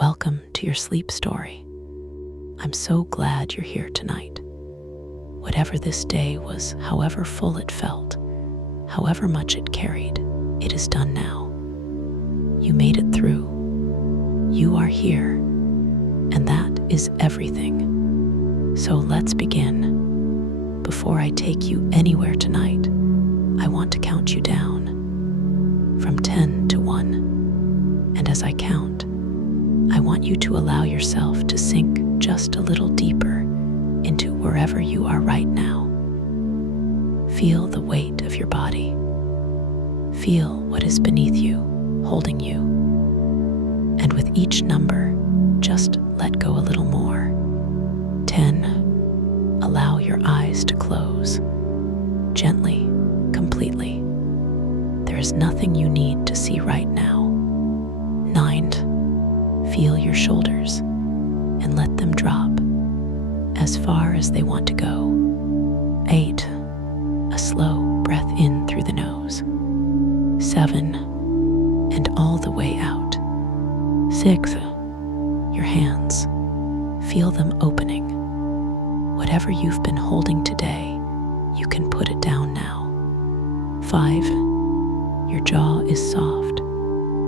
Welcome to your sleep story. I'm so glad you're here tonight. Whatever this day was, however full it felt, however much it carried, it is done now. You made it through. You are here, and that is everything. So let's begin. Before I take you anywhere tonight, I want to count you down from 10 to 1. And as I count, I want you to allow yourself to sink just a little deeper into wherever you are right now. Feel the weight of your body. Feel what is beneath you, holding you. And with each number, just let go a little more. 10. Allow your eyes to close. Gently, completely. There is nothing you need to see right now. 9. Feel your shoulders and let them drop as far as they want to go. 8. A slow breath in through the nose. 7. And all the way out. 6. Your hands. Feel them opening. Whatever you've been holding today, you can put it down now. 5. Your jaw is soft.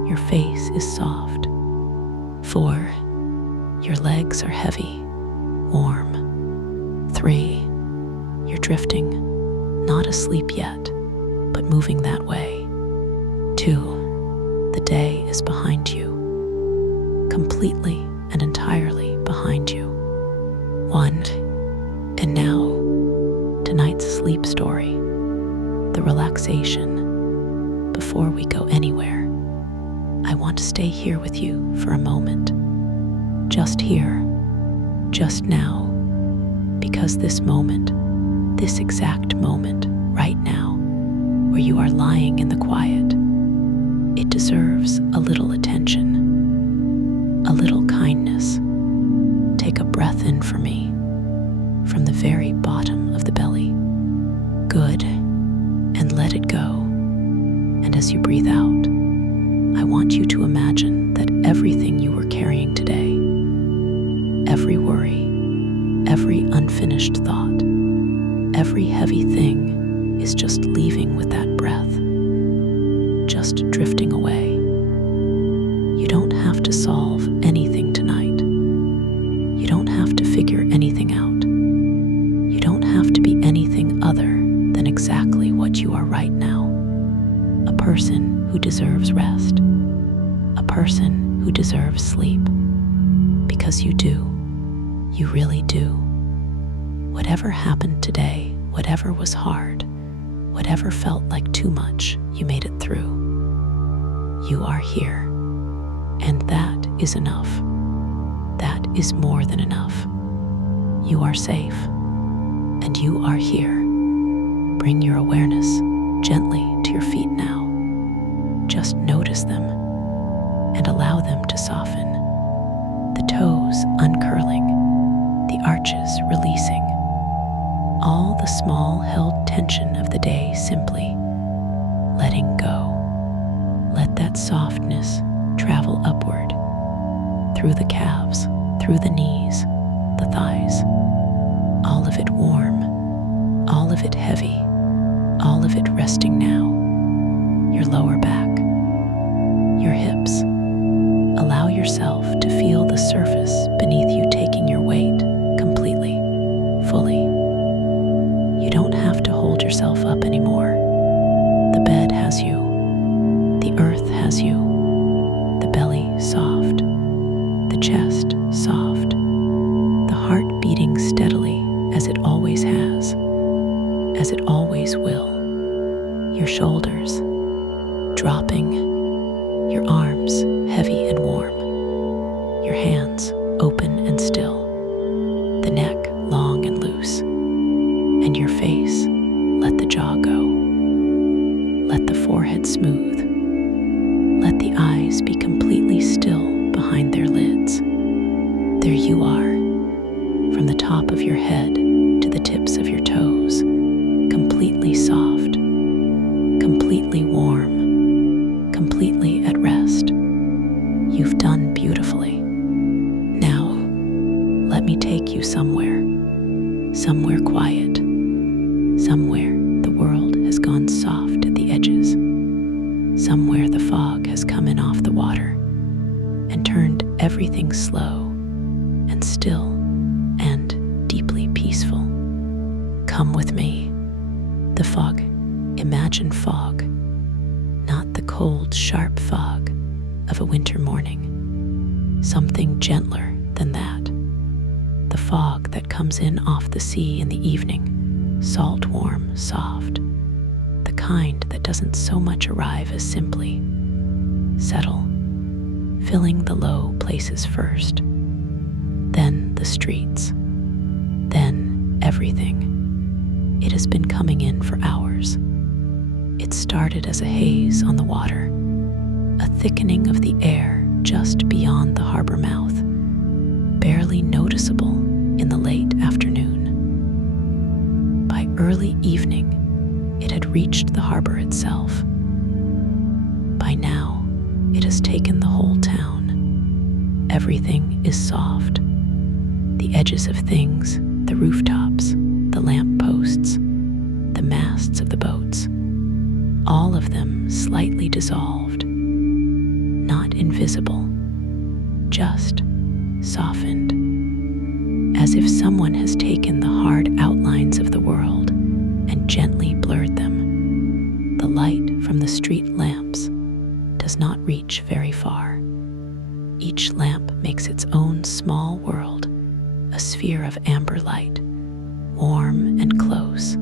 Your face is soft. 4. Your legs are heavy, warm. 3. You're drifting, not asleep yet, but moving that way. 2. The day is behind you, completely and entirely behind you. 1. And now, tonight's sleep story, the relaxation. Before we go anywhere, I want to stay here with you for a moment. Just here, just now, because this moment, this exact moment, right now, where you are lying in the quiet, it deserves a little attention, a little kindness. Take a breath in for me, from the very bottom of the belly. Good, and let it go. And as you breathe out, I want you to imagine that everything you were carrying today, every worry, every unfinished thought, every heavy thing is just leaving with that breath, just drifting away. You don't have to solve anything tonight. You don't have to figure anything out. You don't have to be anything other than exactly what you are right now. A person who deserves rest. A person who deserves sleep. Because you do. You really do. Whatever happened today, whatever was hard, whatever felt like too much, you made it through. You are here. And that is enough. That is more than enough. You are safe. And you are here. Bring your awareness gently to your feet now. Just notice them and allow them to soften. The toes uncurling, the arches releasing. All the small held tension of the day simply letting go. Let that softness travel upward, through the calves, through the knees, the thighs. All of it warm, all of it heavy, all of it resting now. Your lower back, your hips. Allow yourself to feel the surface beneath you taking your weight completely, fully. You don't have to hold yourself up anymore. The bed has you. The earth has you. The belly soft. The chest soft. The heart beating steadily as it always has, as it always will. Your shoulders dropping, your arms heavy and warm, your hands open and still, the neck long and loose, and your face, let the jaw go. Let the forehead smooth. Let the eyes be completely still behind their lids. There you are, from the top of your head to the tips of your toes, completely soft, completely warm, completely at rest. You've done beautifully. you somewhere. Somewhere quiet. Somewhere the world has gone soft at the edges. Somewhere the fog has come in off the water and turned everything slow and still and deeply peaceful. Come with me. The fog. Imagine fog, not the cold, sharp fog of a winter morning. Something gentler than that. The fog that comes in off the sea in the evening, salt, warm, soft. The kind that doesn't so much arrive as simply settle, filling the low places first, then the streets, then everything. It has been coming in for hours. It started as a haze on the water, a thickening of the air just beyond the harbor mouth, barely noticeable in the late afternoon. By early evening, it had reached the harbor itself. By now, it has taken the whole town. Everything is soft. The edges of things, the rooftops, the lamp posts, the masts of the boats, all of them slightly dissolved, not invisible, just softened, as if someone has taken the hard outlines of the world and gently blurred them. The light from the street lamps does not reach very far. Each lamp makes its own small world, a sphere of amber light, warm and close,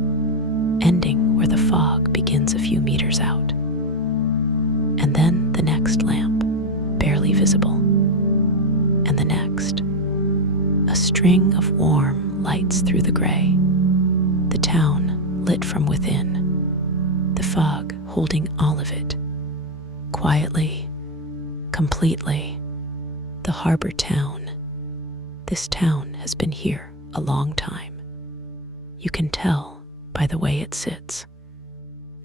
ending where the fog begins a few meters out. And then the next lamp, barely visible, and the next. A string of warm lights through the gray. The town lit from within, the fog holding all of it. Quietly, completely, the harbor town. This town has been here a long time. You can tell by the way it sits,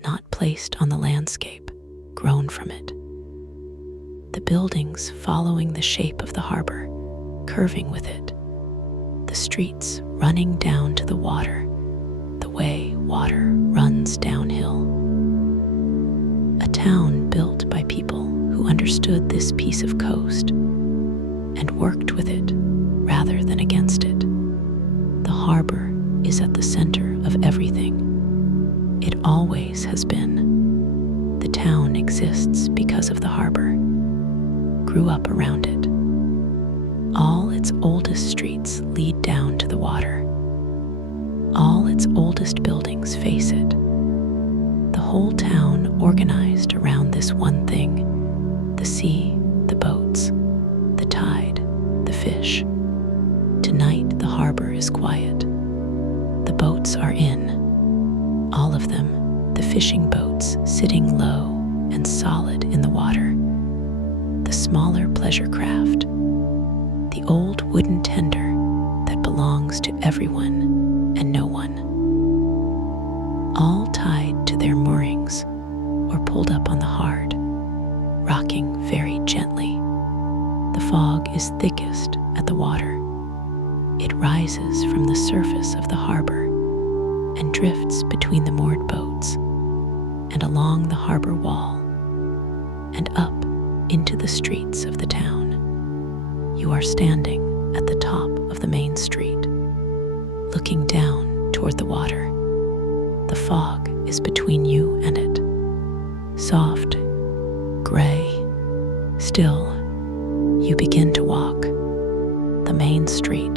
not placed on the landscape, grown from it. The buildings following the shape of the harbor, curving with it. The streets running down to the water, the way water runs downhill. A town built by people who understood this piece of coast and worked with it rather than against it. The harbor is at the center of everything. It always has been. The town exists because of the harbor, grew up around it. All its oldest streets lead down to the water. All its oldest buildings face it. The whole town organized around this one thing: the sea, the boats, the tide, the fish. Tonight the harbor is quiet. The boats are in, all of them, the fishing boats sitting low and solid in the water. The smaller pleasure craft, the old wooden tender that belongs to everyone and no one, all tied to their moorings or pulled up on the hard, rocking very gently. The fog is thickest at the water. It rises from the surface of the harbor and drifts between the moored boats and along the harbor wall and up into the streets of the town. You are standing at the top of the main street, looking down toward the water. The fog is between you and it. Soft, gray, still, you begin to walk. The main street.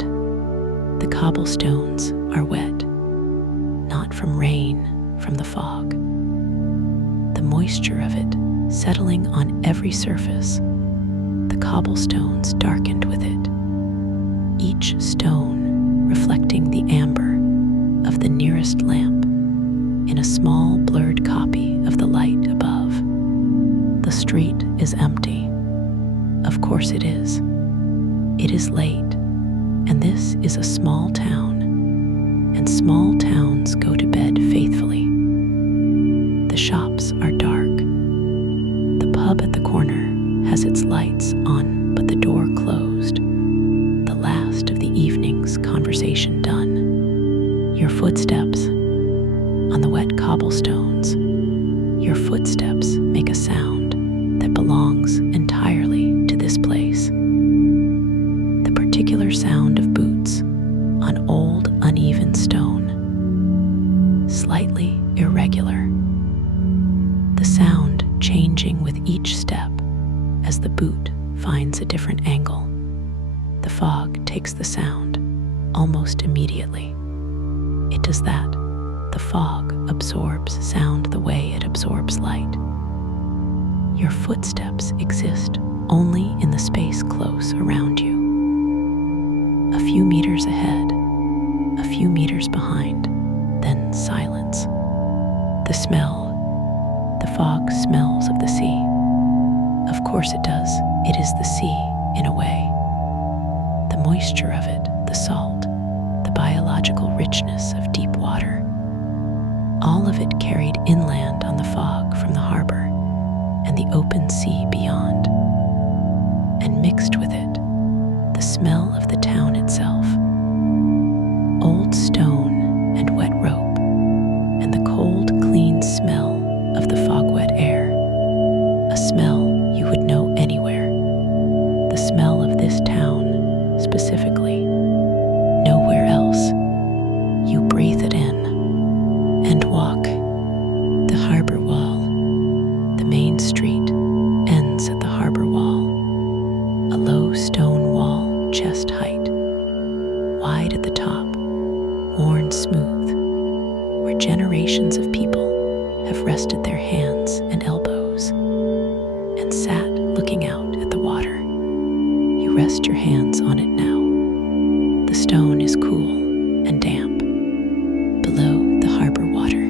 The cobblestones are wet, not from rain, from the fog. The moisture of it settling on every surface, the cobblestones darkened with it, each stone reflecting the amber of the nearest lamp in a small blurred copy of the light above. The street is empty. Of course it is. It is late, and this is a small town, and small towns go to bed faithfully. The shops are dark. The pub at the corner has its lights on, but the door closed. The last of the evening's conversation sound of boots on old, uneven stone, slightly irregular. The sound changing with each step as the boot finds a different angle. The fog takes the sound almost immediately. It does that. The fog absorbs sound the way it absorbs light. Your footsteps exist only in the space close around you. A few meters ahead, a few meters behind, then silence. The smell. The fog smells of the sea. Of course it does. It is the sea, in a way. The moisture of it, the salt, the biological richness of deep water. All of it carried inland on the fog from the harbor and the open sea beyond. And mixed with it, the smell of the town itself. Old stone and wet rope, and the cold, clean smell of the fog-wet air. A smell you would know anywhere. The smell of this town, specifically. Nowhere else. You breathe it in and walk. The harbor wall. The main street ends at the harbor wall. A low stone wall, chest height. Wide at the top, worn smooth, where generations of people have rested their hands and elbows and sat looking out at the water. You rest your hands on it now. The stone is cool and damp. Below the harbor water,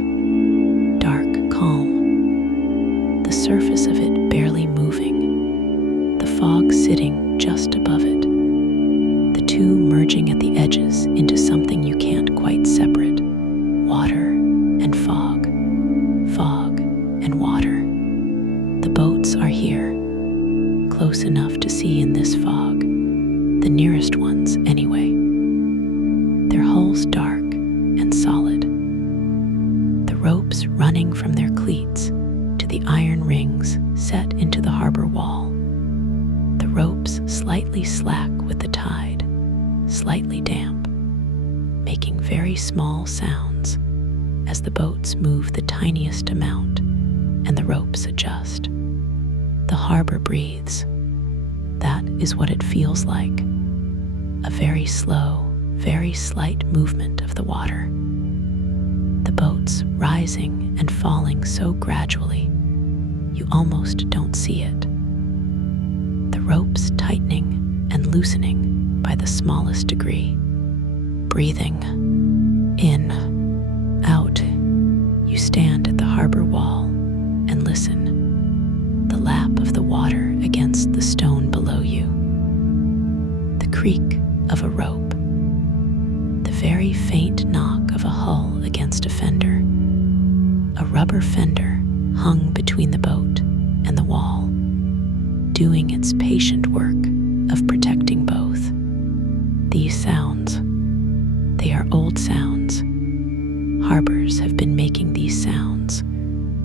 dark, calm. The surface of it barely moving. The fog sitting just above it. The two merging at the edges into something you can't quite separate. Water and fog. Fog and water. The boats are here, close enough to see in this fog. The nearest ones, anyway. Their hulls dark and solid. The ropes running from their cleats to the iron rings set into the harbor wall. The ropes slightly slack with the tide, slightly damp, making very small sounds as the boats move the tiniest amount and the ropes adjust. The harbor breathes. That is what it feels like. A very slow, very slight movement of the water. The boats rising and falling so gradually, you almost don't see it. The ropes tightening and loosening by the smallest degree. Breathing in, out. You stand at the harbor wall and listen. The lap of the water against the stone below you. The creak of a rope. The very faint knock of a hull against a fender. A rubber fender hung between the boat and the wall, doing its patient work of protecting both. These sounds, they are old sounds. Harbors have been making these sounds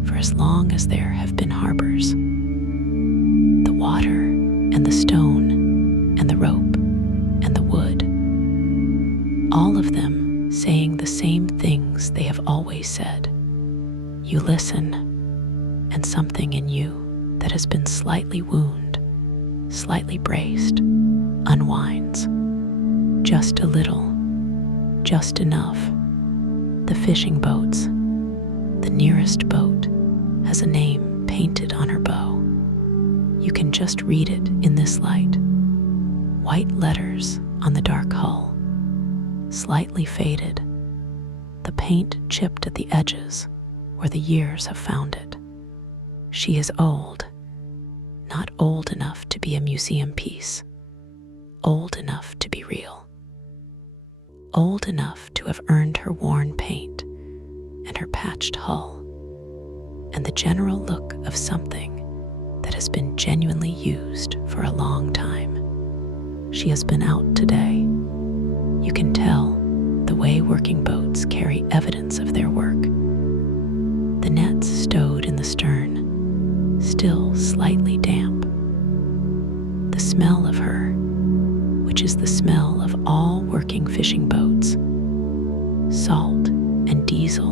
for as long as there have been harbors. The water and the stone and the rope and the wood, all of them saying the same things they have always said. You listen, and something in you that has been slightly wounded, slightly braced, unwinds. Just a little, just enough. The fishing boats, the nearest boat, has a name painted on her bow. You can just read it in this light. White letters on the dark hull, slightly faded, the paint chipped at the edges where the years have found it. She is old, not old enough to be a museum piece, old enough to be real, old enough to have earned her worn paint and her patched hull, and the general look of something that has been genuinely used for a long time. She has been out today. You can tell the way working boats carry evidence of their work. The nets stowed in the stern, still slightly damp. The smell of her, which is the smell of all working fishing boats, salt and diesel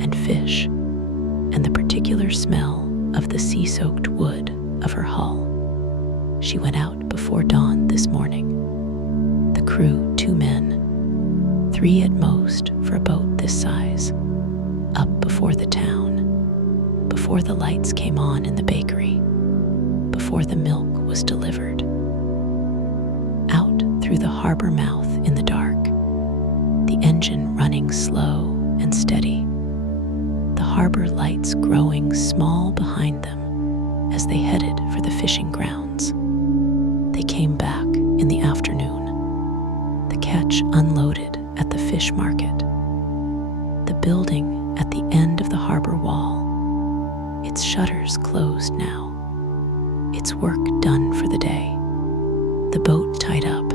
and fish, and the particular smell of the sea-soaked wood of her hull. She went out before dawn this morning. The crew, 2 men, 3 at most for a boat this size, up before the town, before the lights came on in the bakery, before the milk was delivered. Out through the harbor mouth in the dark, the engine running slow and steady, the harbor lights growing small behind them as they headed for the fishing grounds. They came back in the afternoon, the catch unloaded at the fish market, the building at the end of the harbor wall, its shutters closed now, its work done for the day, the boat tied up,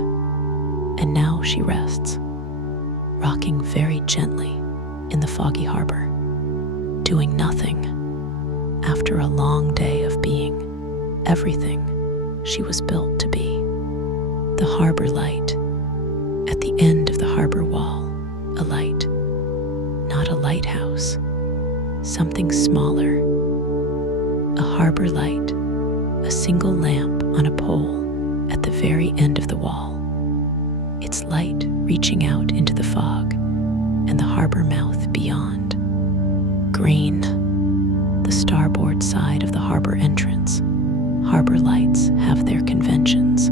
and now she rests, rocking very gently in the foggy harbor, doing nothing after a long day of being everything she was built to be. The harbor light at the end of the harbor wall, a light, not a lighthouse, something smaller, a harbor light, a single lamp on a pole at the very end of the wall, its light reaching out into the fog and the harbor mouth beyond. Green, the starboard side of the harbor entrance. Harbor lights have their conventions,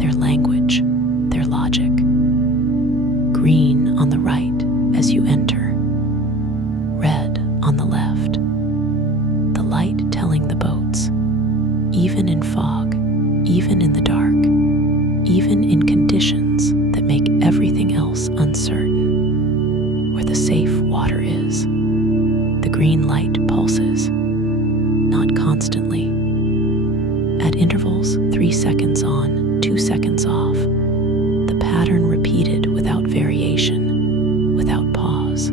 their language, their logic. Green on the right as you enter, red on the left. The light telling the boats, even in fog, even in the dark, even in conditions that make everything else uncertain, where the safe water is, the green light pulses, not constantly. At intervals, 3 seconds on, 2 seconds off, the pattern repeated without variation, without pause.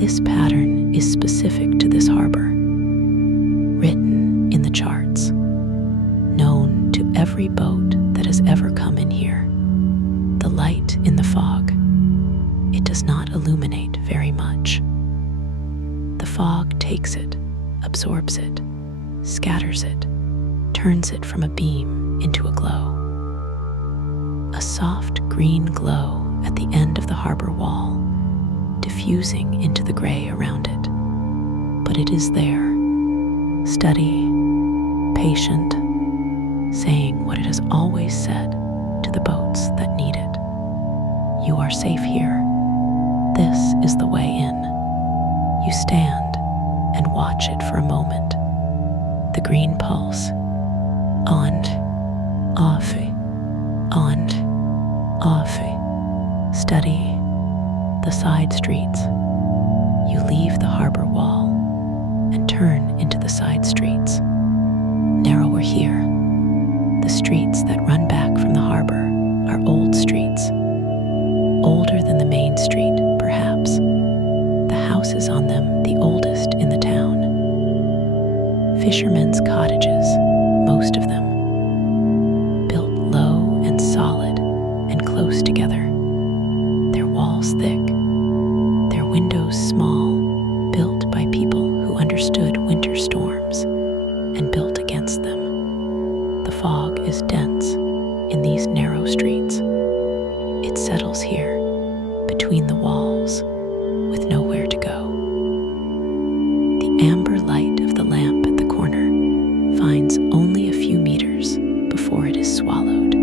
This pattern is specific to this harbor, written in the charts, known to every boat that has ever come in here. The light in the fog, it does not illuminate very much. The fog takes it, absorbs it, scatters it, turns it from a beam into a glow. A soft green glow at the end of the harbor wall, diffusing into the gray around it. But it is there, steady, patient, saying what it has always said to the boats that need it. You are safe here. This is the way in. You stand and watch it for a moment. The green pulse, on, off, on, off, steady. The side streets. You leave the harbor wall and turn into the side streets. Narrower here. The streets that run back from the harbor are old streets, older than the main street, perhaps. The houses on them the oldest in the town. Fishermen's cottages, most of them, built low and solid and close together, their walls thick, their windows small, built by people who understood winter storms and built against them. The fog is dense in these narrow streets. It settles here, between the walls, with nowhere to go. The amber light of the lamp at the corner finds only a few meters before it is swallowed.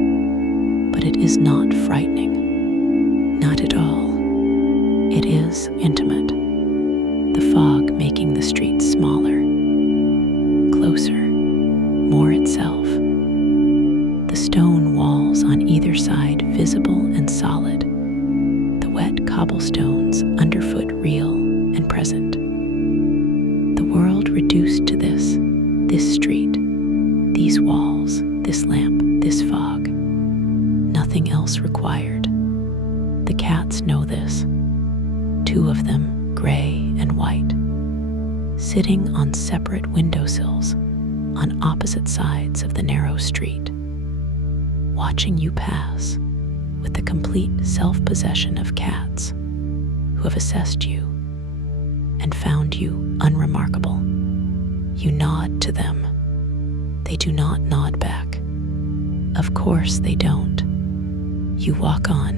But it is not frightening, not at all. It is intimate, the fog making the streets smaller, closer, more itself. The stone walls on either side visible and solid, the wet cobblestones underfoot real and present. The world reduced to this street, these walls, this lamp, this fog. Nothing else required. The cats know this. 2 of them, gray and white, sitting on separate windowsills on opposite sides of the narrow street. watching you pass with the complete self-possession of cats who have assessed you and found you unremarkable. You nod to them. They do not nod back. Of course they don't. You walk on.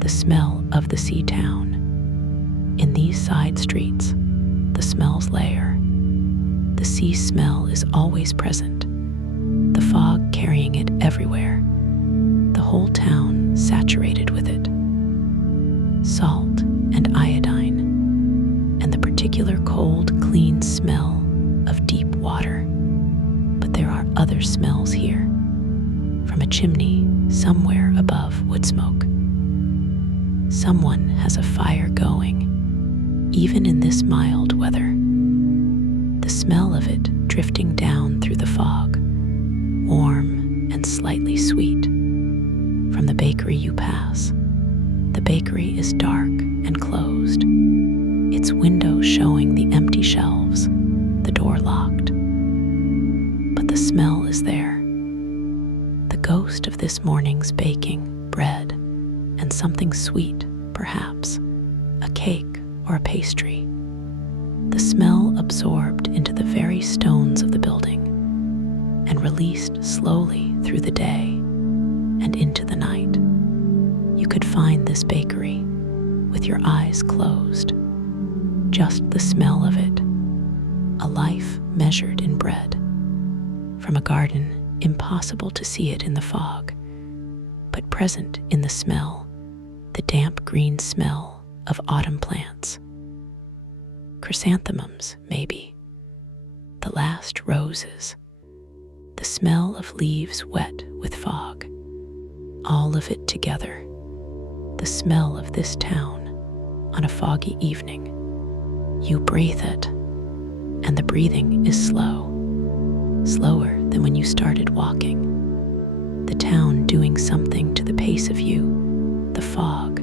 The smell of the sea town. In these side streets, the smells layer. The sea smell is always present, the fog carrying it everywhere, the whole town saturated with it. Salt and iodine, and the particular cold, clean smell of deep water. But there are other smells here, from a chimney somewhere above wood smoke. Someone has a fire going, even in this mild weather. The smell of it drifting down through the fog, warm and slightly sweet. From the bakery you pass, the bakery is dark and closed, its window showing the empty shelves, the door locked. But the smell is there, the ghost of this morning's baking, bread, and something sweet, perhaps, a cake or a pastry. The smell absorbed into the very stones of the building and released slowly through the day and into the night. You could find this bakery with your eyes closed. Just the smell of it, a life measured in bread. From a garden, impossible to see it in the fog, but present in the smell, the damp green smell of autumn plants. Chrysanthemums, maybe. The last roses. The smell of leaves wet with fog. All of it together. The smell of this town on a foggy evening. You breathe it, and the breathing is slow. Slower than when you started walking. The town doing something to the pace of you. The fog,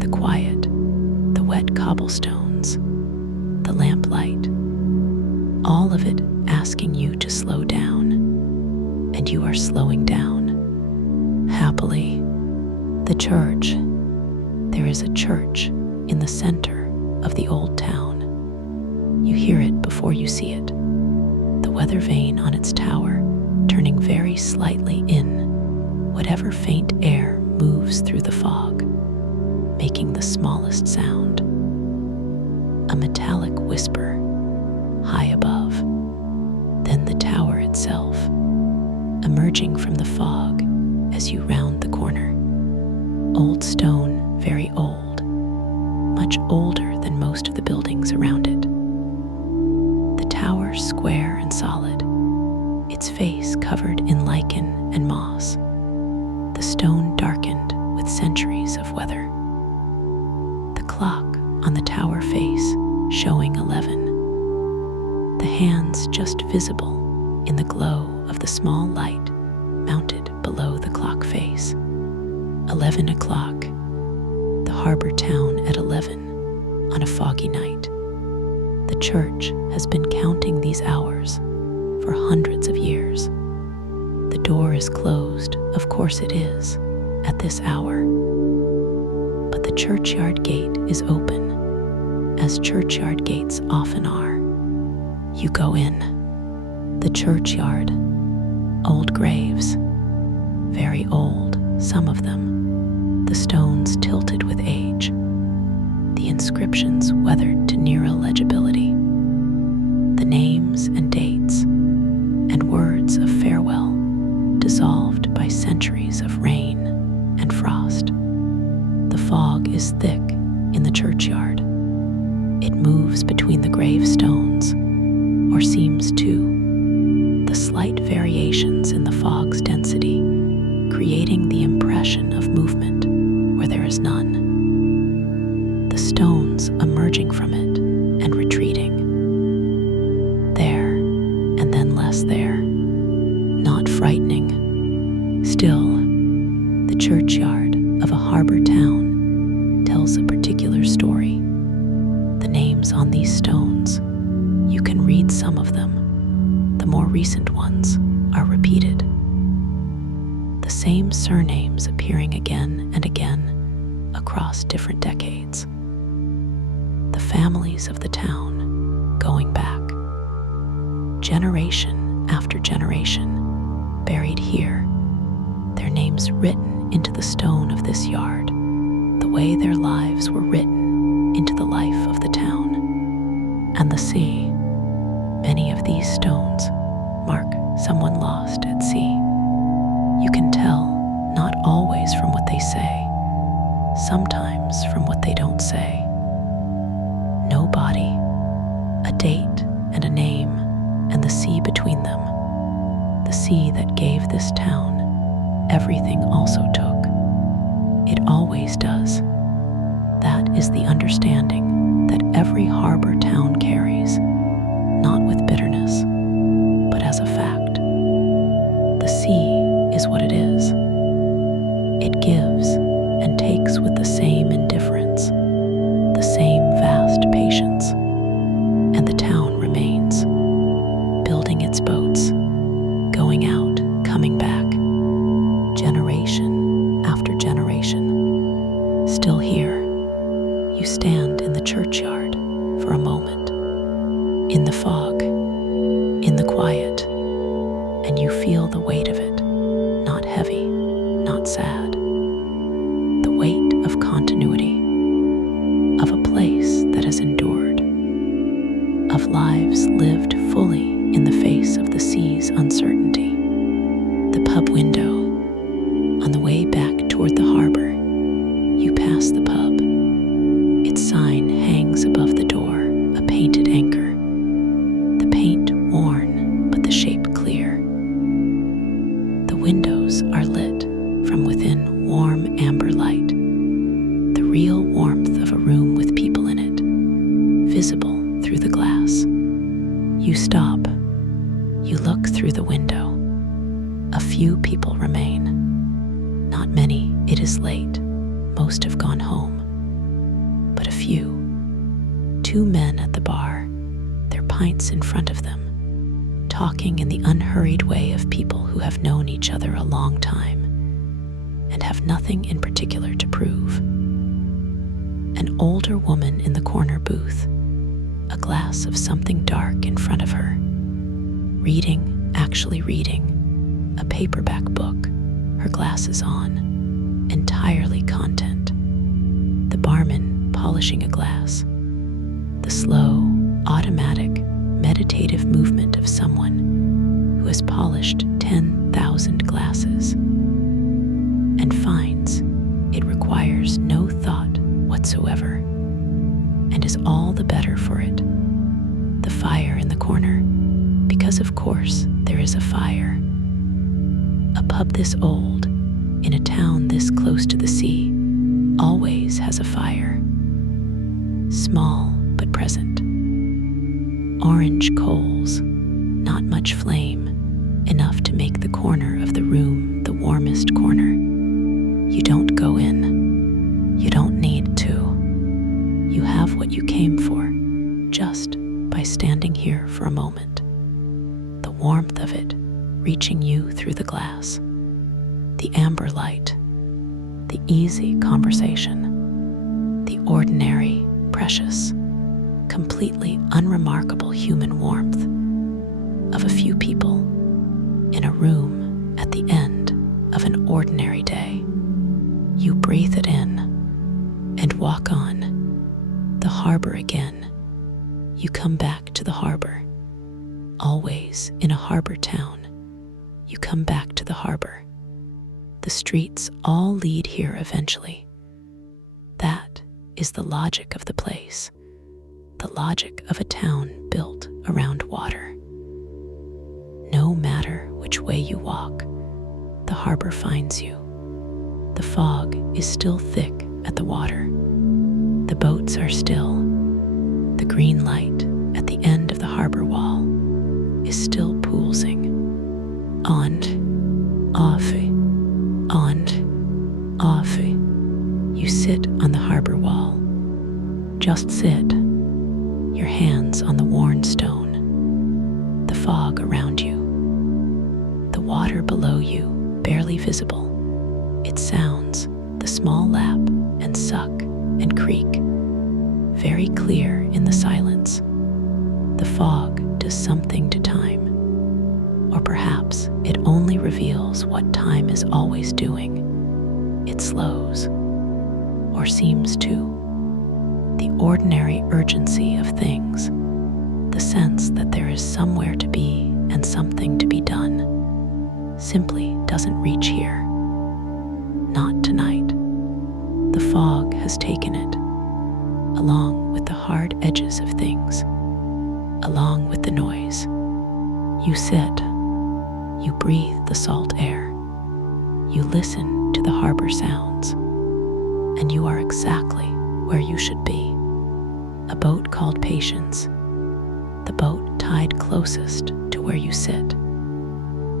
the quiet, the wet cobblestones, the lamplight, all of it asking you to slow down, and you are slowing down. Happily, the church. There is a church in the center of the old town. You hear it before you see it, the weather vane on its tower turning very slightly in, whatever faint air moves through the fog, making the smallest sound. A metallic whisper, high above. Then the tower itself, emerging from the fog as you round the corner. Old stone, very old, much older than most of the buildings around it. The tower square and solid, its face covered in lichen and moss, the stone darkened with centuries of weather. The clock on the tower face showing 11. The hands just visible in the glow of the small light mounted below the clock face. 11 o'clock. The harbor town at 11 on a foggy night. The church has been counting these hours for hundreds of years. The door is closed, of course it is, at this hour. But the churchyard gate is open, as churchyard gates often are. You go in. The churchyard. Old graves. Very old, some of them. The stones tilted with age. The inscriptions weathered to near illegibility. The names and dates, and words of farewell, dissolved by centuries of rain and frost. The fog is thick in the churchyard. It moves between the gravestones, or seems to, the slight variations in the fog's density, creating the impression of movement where there is none. The stones emerging from it and retreating. There, and then less there. Not frightening. Still, the churchyard of a harbor town tells a particular story. The names on these stones, you can read some of them. The more recent ones are repeated. the same surnames appearing again and again across different decades. The families of the town going back, generation after generation, buried here, their names written into the stone of this yard, the way their lives were written into the life of the town. And the sea, many of these stones mark someone lost at sea. You can tell, not always from what they say, sometimes from what they don't say. No body, a date and a name, and the sea between them. The sea that gave this town everything also took. It always does. That is the understanding that every harbor town carries, not with bitterness, but as a fact. The sea is what it is. It gives and takes with the same indifference, the same vast patience, and the town remains, building its boats, going out, coming back, generation after generation. Still here, you stand in the churchyard for a moment, in the fog, in the quiet, and you feel the weight of it, not heavy, not sad. The weight of continuity, of a place that has endured, of lives lived fully in the face of the sea's uncertainty. The pub window, on the way back toward the harbor, you pass the pub. Its sign hangs above the door, a painted anchor. The paint worn, but the shape clear. The windows are lit from within warm amber light, the real warmth of a room with people in it, visible through the glass. You stop. You look through the window. A few people remain. Not many, it is late. Most have gone home. But a few. 2 men at the bar, their pints in front of them, talking in the unhurried way of people who have known each other a long time and have nothing in particular to prove. An older woman in the corner booth, a glass of something dark in front of her, reading, actually reading, a paperback book, her glasses on, entirely content. The barman polishing a glass, the slow, automatic, meditative movement of someone who has polished 10,000 glasses and finds it requires no thought whatsoever and is all the better for it. The fire in the corner, because of course there is a fire. A pub this old, in a town this close to the sea, always has a fire. Small but present. Orange coals, not much flame, enough to make the corner of the room the warmest corner. You don't go in. You don't need to. You have what you came for, just by standing here for a moment. The warmth of it reaching you through the glass, the amber light, the easy conversation, the ordinary, precious, completely unremarkable human warmth of a few people in a room at the end of an ordinary day. You breathe it in and walk on. The harbor again. You come back to the harbor. Always in a harbor town. You come back to the harbor. The streets all lead here eventually. That is the logic of the place, the logic of a town built around water. No matter which way you walk, the harbor finds you. The fog is still thick at the water. The boats are still. The green light at the end of the harbor wall is still pulsing. On, off, on, off. You sit on the harbor wall. Just sit, your hands on the worn stone. The fog around you. The water below you barely visible. Its sounds, the small lap and suck and creak, very clear in the silence. The fog does something to time, or perhaps it only reveals what time is always doing. It slows, or seems to. The ordinary urgency of things, the sense that there is somewhere to be and something to be done, simply doesn't reach here. Not tonight. The fog has taken it, along with the hard edges of things, along with the noise. You sit, you breathe the salt air, you listen to the harbor sounds, and you are exactly where you should be. A boat called Patience, the boat tied closest to where you sit.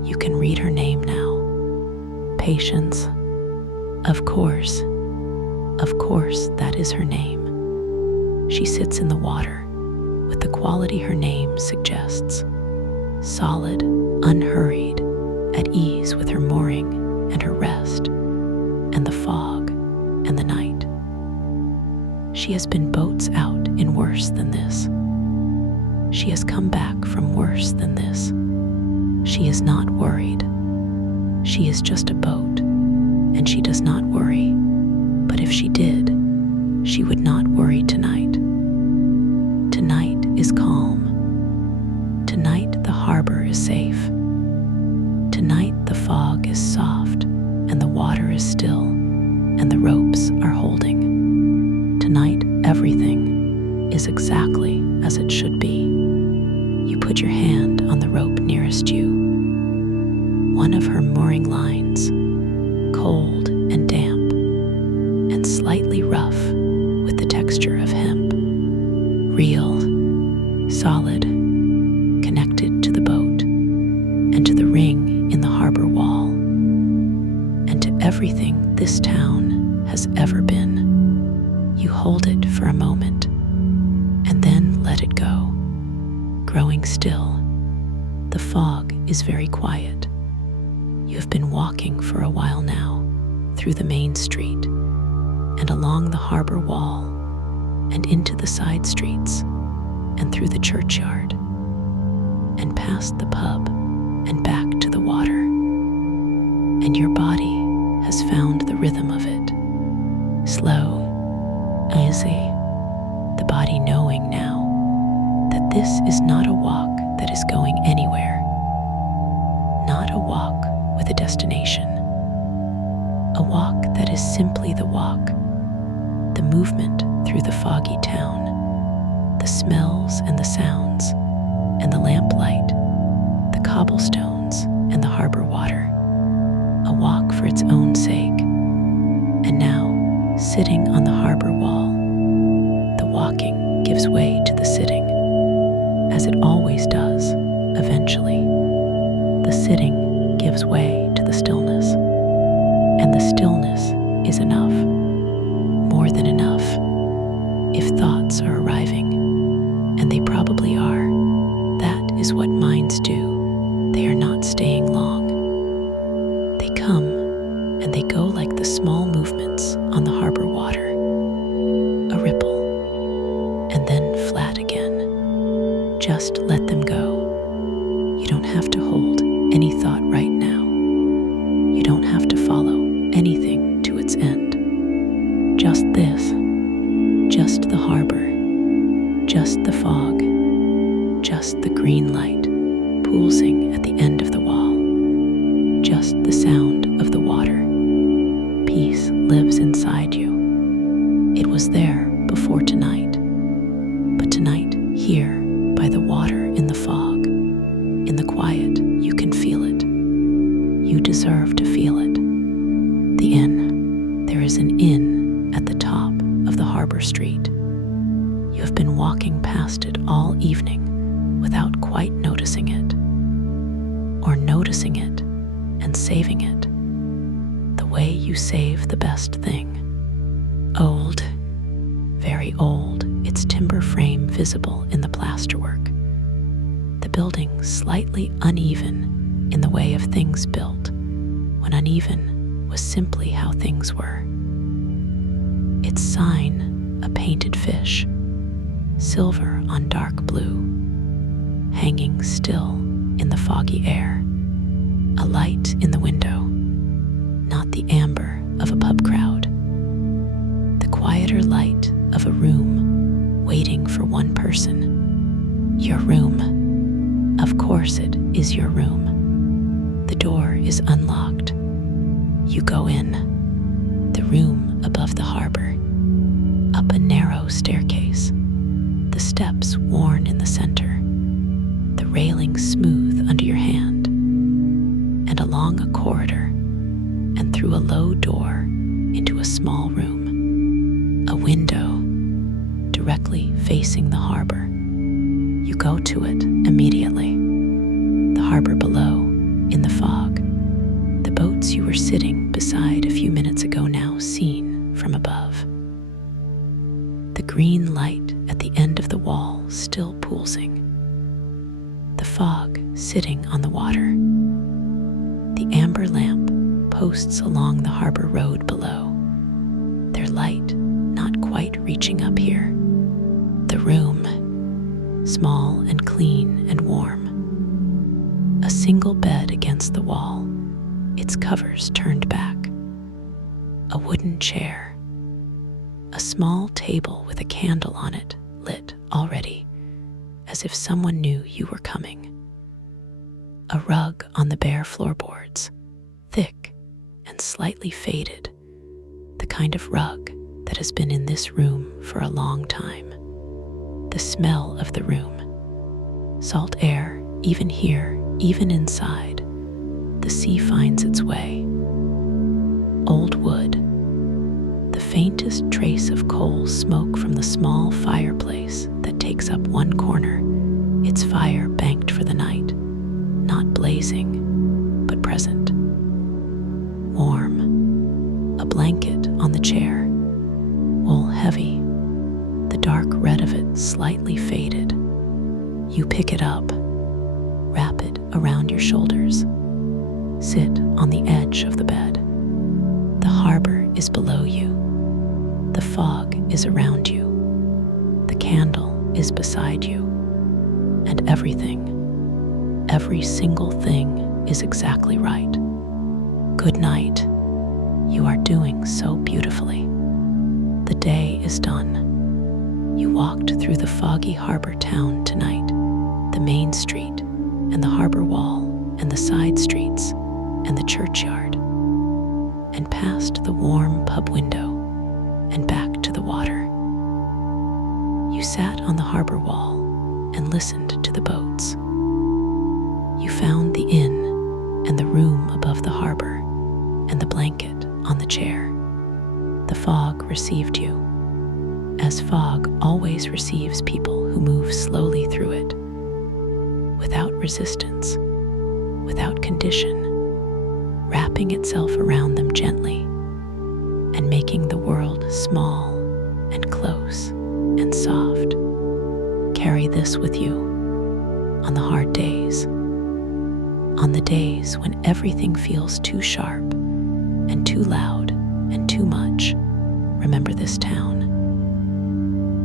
You can read her name now. Patience. Of course, that is her name. She sits in the water with the quality her name suggests. Solid, unhurried, at ease with her mooring and her rest, and the fog and the night. She has been boats out in worse than this. She has come back from worse than this. She is not worried. She is just a boat, and she does not worry. But if she did, she would not worry tonight. Tonight is calm. Tonight the harbor is safe. Tonight the fog is soft, and the water is still, and the ropes are holding. Tonight everything is exactly as it should be. You put your hand on the rope nearest you. One of her mooring lines, cold and damp, and slightly rough with the texture of hemp. Real, solid, connected to the boat, and to the ring in the harbor wall, and to everything this town has ever been. You hold it for a moment, and then let it go. Growing still, the fog is very quiet. You have been walking for a while now, through the main street, and along the harbor wall, and into the side streets, and through the churchyard, and past the pub, and back to the water. And your body has found the rhythm of it. Slow, easy, the body knowing now that this is not a walk that is going anywhere, not a walk with a destination, a walk that is simply the walk, the movement through the foggy town, the smells and the sounds, and the lamplight, the cobblestones and the harbor water, a walk for its own sake. And now, sitting on the harbor wall, the walking gives way to the sitting, as it always does, eventually. The sitting gives way to the stillness, and the stillness is enough, more than enough. If thoughts are arriving, and they probably are, that is what minds do. They are not staying long. They come, and they go like the small movements on the harbor water, a ripple, and then flat again. Just let them go. You don't have to hold any thought right now. You don't have to follow anything to its end. Just this, just the harbor, just the fog, just the green light pulsing at the end of the wall, just the sound of the water. Peace lives inside you. It was there before tonight, but tonight, here, by the water in the fog, in the quiet, you can feel it. You deserve to feel it. The inn. There is an inn at the top of the harbor street. You have been walking past it all evening without quite noticing it, or noticing it and saving it, the way you save the best thing. Old, very old, its timber frame visible in the plasterwork. The building slightly uneven in the way of things built, when uneven was simply how things were. Its sign, a painted fish, silver on dark blue, hanging still in the foggy air, a light in the window, not the amber of a pub crowd, the quieter light of a room waiting for one person. Your room. Of course it is your room. The door is unlocked. You go in. The room above the harbor. Up a narrow staircase. The steps worn in the center. The railing smooth under your hand. And along a corridor. And through a low door into a small room. A window directly facing the harbor. You go to it immediately. The harbor below, in the fog. The boats you were sitting beside a few minutes ago now seen from above. The green light at the end of the wall still pulsing. The fog sitting on the water. The amber lamp posts along the harbor road below. Their light not quite reaching up here. The room, small and clean and warm. A single bed against the wall, its covers turned back. A wooden chair. A small table with a candle on it, lit already, as if someone knew you were coming. A rug on the bare floorboards, thick and slightly faded, the kind of rug that has been in this room for a long time. The smell of the room. Salt air, even here, even inside. The sea finds its way. Old wood. The faintest trace of coal smoke from the small fireplace that takes up one corner, its fire banked for the night, not blazing, but present. Warm. A blanket on the chair, wool heavy, the dark red of it slightly faded. You pick it up, wrap it around your shoulders, sit on the edge of the bed. The harbor is below you. The fog is around you. The candle is beside you. And everything, every single thing is exactly right. Good night. You are doing so beautifully. The day is done. You walked through the foggy harbor town tonight, the main street, and the harbor wall, and the side streets, and the churchyard, and past the warm pub window, and back to the water. You sat on the harbor wall and listened to the boats. You found the inn and the room above the harbor, and the blanket on the chair. The fog received you, as fog always receives people who move slowly through it, without resistance, without condition, wrapping itself around them gently, and making the world small and close and soft. Carry this with you on the hard days, on the days when everything feels too sharp and too loud and too much. Remember this town.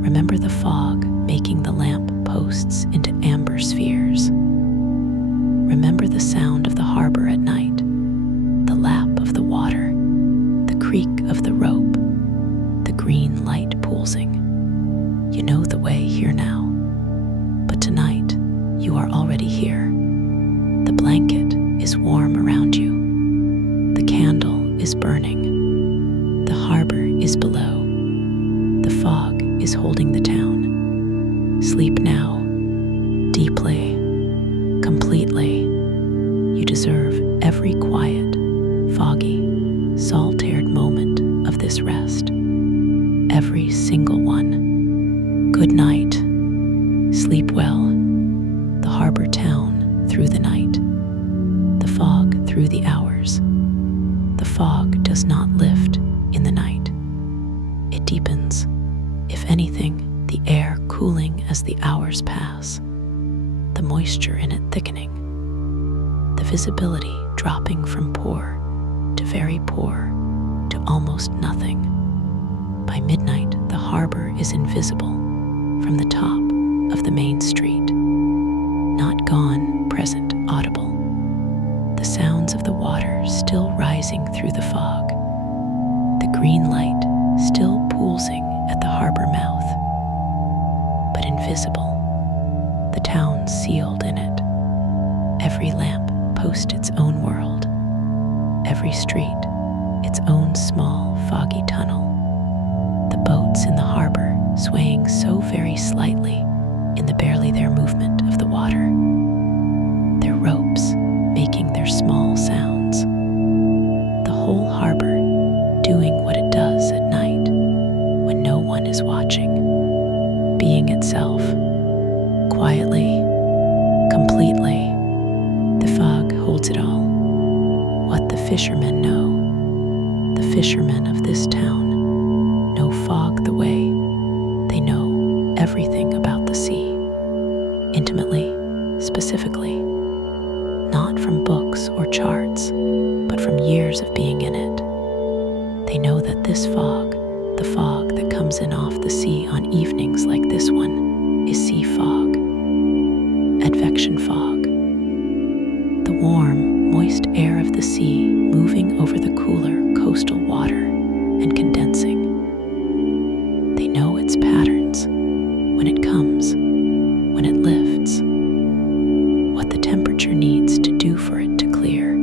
Remember the fog making the lamp posts into amber spheres. Remember the sound of the harbor at night, the lap of the water, the creak of the rope, the green light pulsing. You know the way here now, but tonight you are already here. The blanket is warm around you. The candle is burning. The harbor is below. The fog is holding the town. Sleep now, deeply, completely. You deserve every quiet, foggy, salt-aired moment of this rest. Every single one. Good night. Sleep well. The harbor town through the night. The fog through the hours. The fog does not lift in the night. It deepens. If anything, the air cooling as the hours pass, the moisture in it thickening, the visibility dropping from poor to very poor to almost nothing. By midnight, the harbor is invisible from the top of the main street. Not gone, present, audible. The sounds of the water still rising through the fog. The green light still pulsing at the harbor mouth. But invisible, the town sealed in it. Every lamp posts its own world. Every street, its own small, foggy tunnel. The boats in the harbor swaying so very slightly in the barely there movement of the water. Their ropes making their small sounds. The whole harbor doing what it does at night when no one is watching, being itself, quietly, completely. The fog holds it all. What the fishermen know, the fishermen of this town, know fog the way. They know everything about the sea, intimately, specifically, not from books or charts, but from years of being in it. They know that this fog, the fog that comes in off the sea on evenings like this one, is sea fog, advection fog. The warm, moist air of the sea moving over the cooler coastal water and condensing. They know its patterns, when it comes, when it lifts, what the temperature needs to do for it to clear.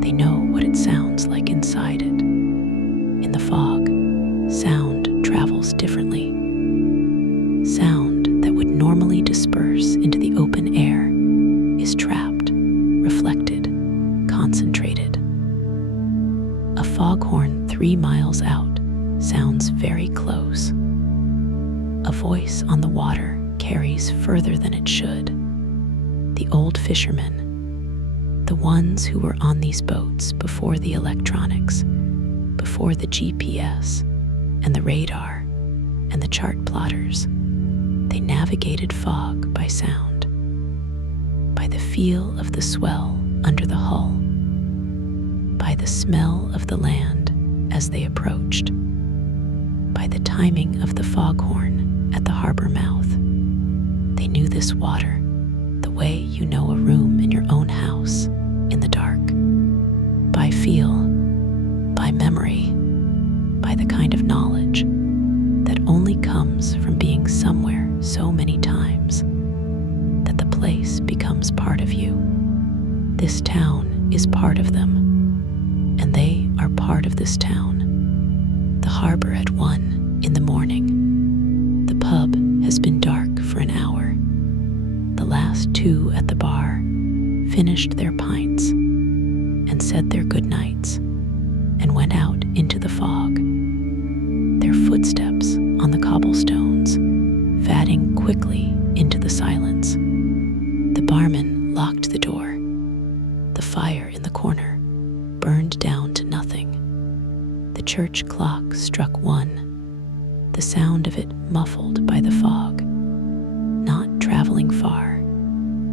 They know what it sounds like inside it. In the fog, sound travels differently. Sound that would normally disperse into the open air is trapped, reflected, concentrated. A foghorn 3 miles out sounds very close. A voice on the water carries further than it should. The old fishermen, the ones who were on these boats before the electronics, before the GPS and the radar and the chart plotters, they navigated fog by sound, by the feel of the swell under the hull, by the smell of the land as they approached, by the timing of the foghorn at the harbor mouth. They knew this water the way you know a room in your own house in the dark, by feel, by memory, by the kind of knowledge that only comes from being somewhere so many times that the place becomes part of you. This town is part of them, and they are part of this town. The harbor at 1 in the morning. The pub has been dark for an hour. The last 2 at the bar finished their pints and said their goodnights and went out into the fog. Their footsteps on the cobblestones fading quickly into the silence. The barman locked the door. The fire in the corner burned down to nothing. The church clock struck 1, the sound of it muffled by the fog, not traveling far,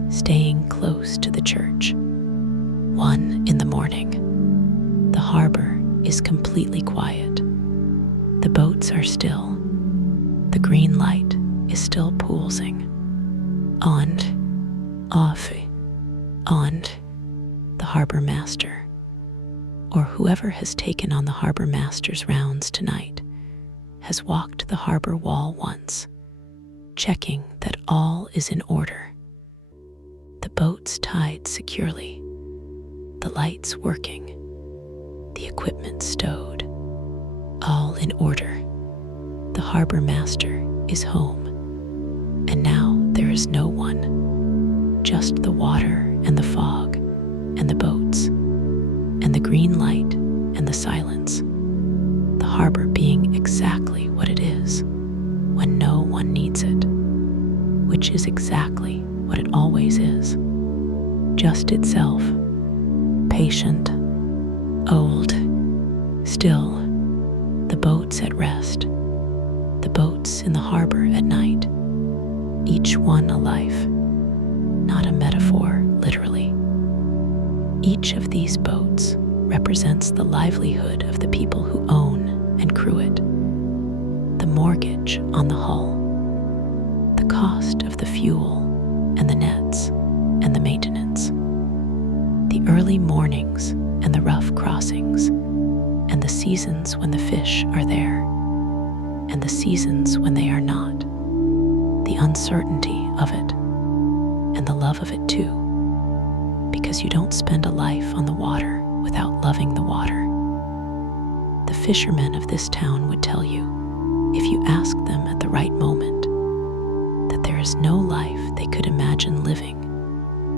staying close to the church. 1 in the morning. The harbor is completely quiet. The boats are still. The green light is still pulsing. On, off, on. The harbor master, or whoever has taken on the harbor master's rounds tonight, has walked the harbor wall once, checking that all is in order. The boats tied securely, the lights working, the equipment stowed, all in order. The harbor master is home, and now there is no one, just the water and the fog and the boats and the green light and the silence. The harbor being exactly what it is when no one needs it, which is exactly what it always is, just itself, patient, old, still, the boats at rest, the boats in the harbor at night, each one a life, not a metaphor literally. Each of these boats represents the livelihood of the people who own and crew it, the mortgage on the hull, the cost of the fuel and the nets and the maintenance, the early mornings and the rough crossings, and the seasons when the fish are there, and the seasons when they are not, the uncertainty of it, and the love of it too, because you don't spend a life on the water without loving the water. The fishermen of this town would tell you, if you asked them at the right moment, that there is no life they could imagine living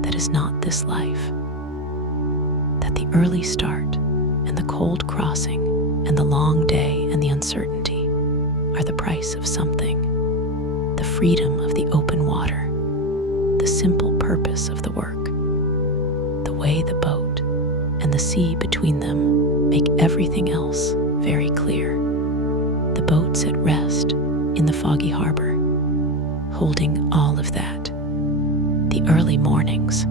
that is not this life, that the early start and the cold crossing and the long day and the uncertainty are the price of something, the freedom of the open water, the simple purpose of the work, the way the boat and the sea between them make everything else very clear. The boats at rest in the foggy harbor, holding all of that. The early mornings,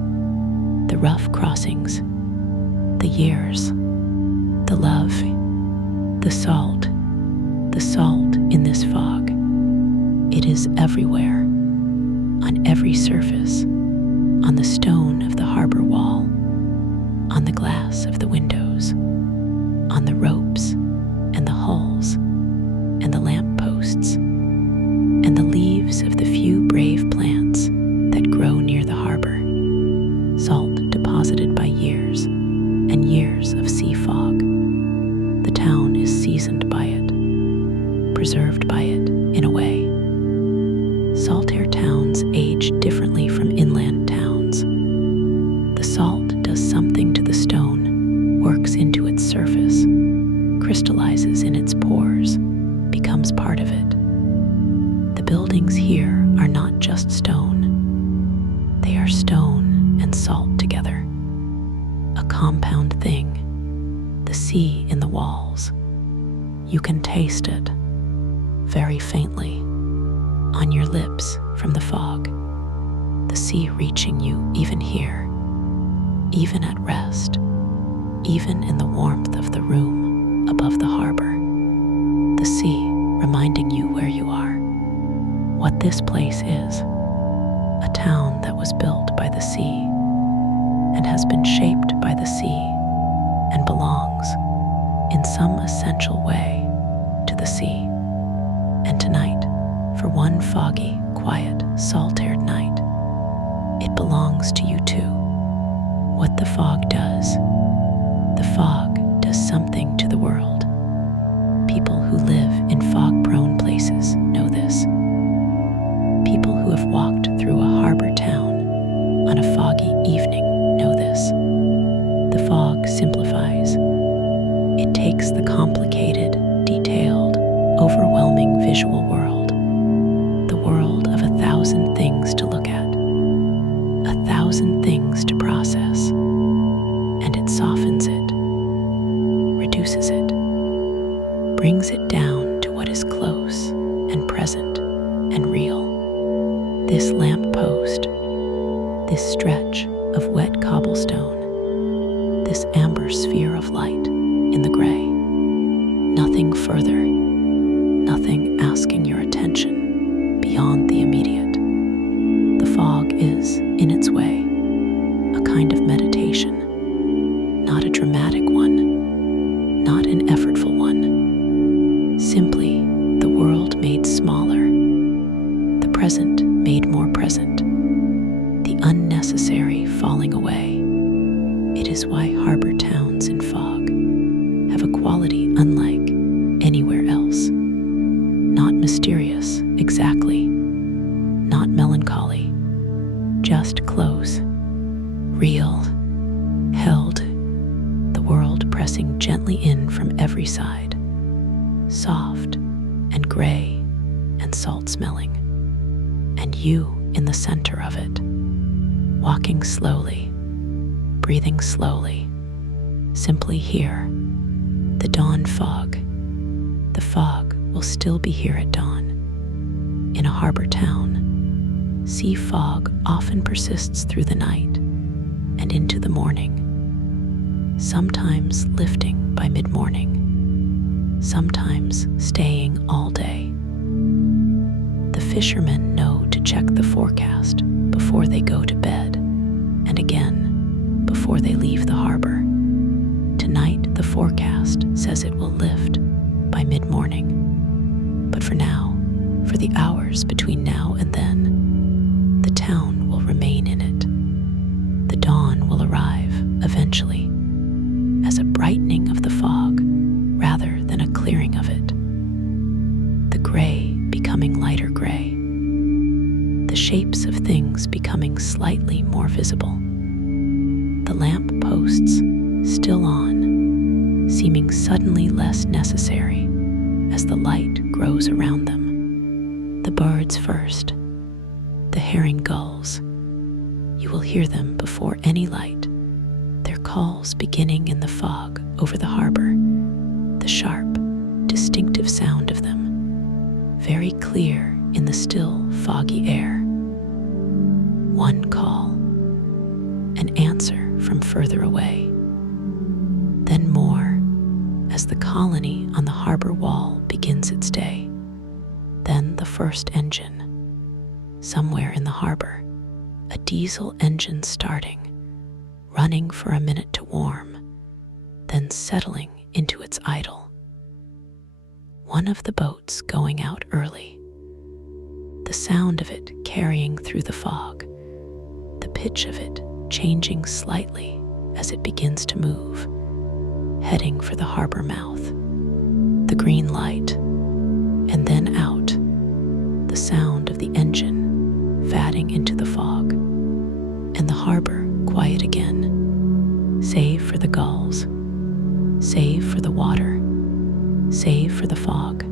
the rough crossings, the years, the love, the salt in this fog. It is everywhere, on every surface, on the stone of the harbor wall, on the glass of the windows, on the ropes and the hulls and the lamp posts, and the leaves of the few brave plants that grow near the harbor, salt deposited by years and years of sea fog. The town is seasoned by it, preserved by it in a way. Salt air towns age differently from inland towns. The salt does something to the stone, works into its surface, crystallizes in its pores, becomes part of it. The buildings here are not just stone. They are stone and salt together. A compound thing. The sea in the walls. You can taste it, very faintly, on your lips from the fog. The sea reaching you even here, even at rest, even in the warmth of the room above the harbor. The sea reminding you where you are, what this place is, a town that was built by the sea and has been shaped by the sea and belongs, in some essential way, to the sea. And tonight, for one foggy, quiet, salt-aired night, it belongs to you too. What the fog does something to the world. People who live in fog-prone places know this. People who have walked through a harbor town on a foggy evening know this. The fog simplifies. It takes the complicated, detailed, overwhelming visual world, the world of 1,000 things to look at, 1,000 things to process, and it softens it, reduces it, brings it down to what is close and present and real. This lamppost, this stretch of wet cobblestone, this amber sphere of light in the gray. Nothing further, nothing asking your attention beyond the immediate. The fog is, in its way, a kind of meditation, not a dramatic one, not an effortful one, simply the world made smaller, the present made more present, the unnecessary falling away. It is why harbor towns in fog have a quality unlike anywhere else. Not mysterious, exactly. Not melancholy. Just close. Real. Held. The world pressing gently in from every side. Soft and gray and salt-smelling. And you in the center of it. Walking slowly. Breathing slowly. Simply here. The dawn fog. The fog will still be here at dawn. In a harbor town, sea fog often persists through the night and into the morning. sometimes lifting by mid-morning, sometimes staying all day. The fishermen know to check the forecast before they go to bed, and again before they leave the harbor. Tonight, the forecast says it will lift by mid-morning. But for now, for the hours between now and then, the town will remain in it. The dawn will arrive eventually, as a brightening of the fog rather than a clearing of it. The gray becoming lighter gray, the shapes of things becoming slightly more visible. The lamp posts still on, seeming suddenly less necessary as the light grows around them. The birds first, the herring gulls. You will hear them before any light, their calls beginning in the fog over the harbor, the sharp, distinctive sound of them, very clear in the still, foggy air. One call, an answer from further away. Then more, as the colony on the harbor wall begins its day. Then the first engine. Somewhere in the harbor, a diesel engine starting, running for a minute to warm, then settling into its idle. One of the boats going out early. The sound of it carrying through the fog, the pitch of it changing slightly as it begins to move, heading for the harbor mouth. The green light, and then out, the sound of the engine fatting into the fog, and the harbor quiet again, save for the gulls, save for the water, save for the fog.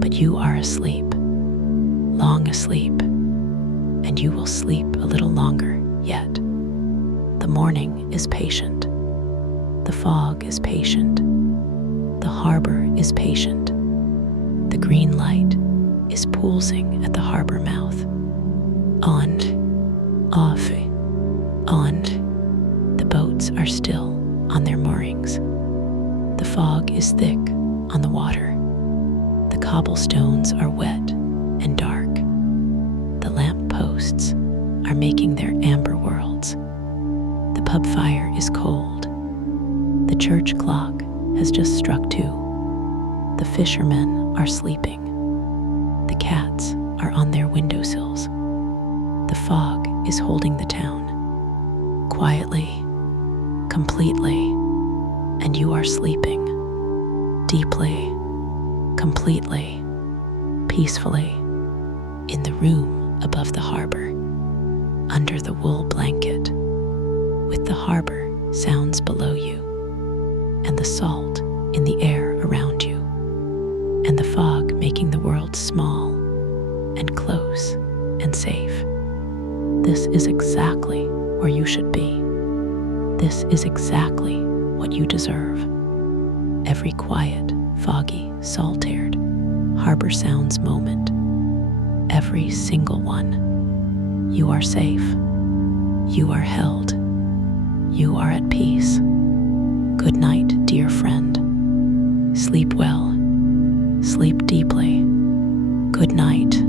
But you are asleep, long asleep, and you will sleep a little longer yet. The morning is patient. The fog is patient. The harbor is patient. The green light is pulsing at the harbor mouth. On, off, on. The boats are still on their moorings. The fog is thick on the water. The cobblestones are wet and dark. The lamp posts are making their amber worlds. The pub fire is cold. The church clock has just struck 2. The fishermen are sleeping. The cats are on their windowsills. The fog is holding the town. Quietly, completely, and you are sleeping. Deeply, completely, peacefully, in the room above the harbor, under the wool blanket, with the harbor sounds below you, and the salt in the air around you, and the fog making the world small and close and safe. This is exactly where you should be. This is exactly what you deserve. Every quiet, foggy, salt-aired harbor sounds moment, every single one. You are safe. You are held. You are at peace. Good night, dear friend. Sleep well. Sleep deeply. Good night.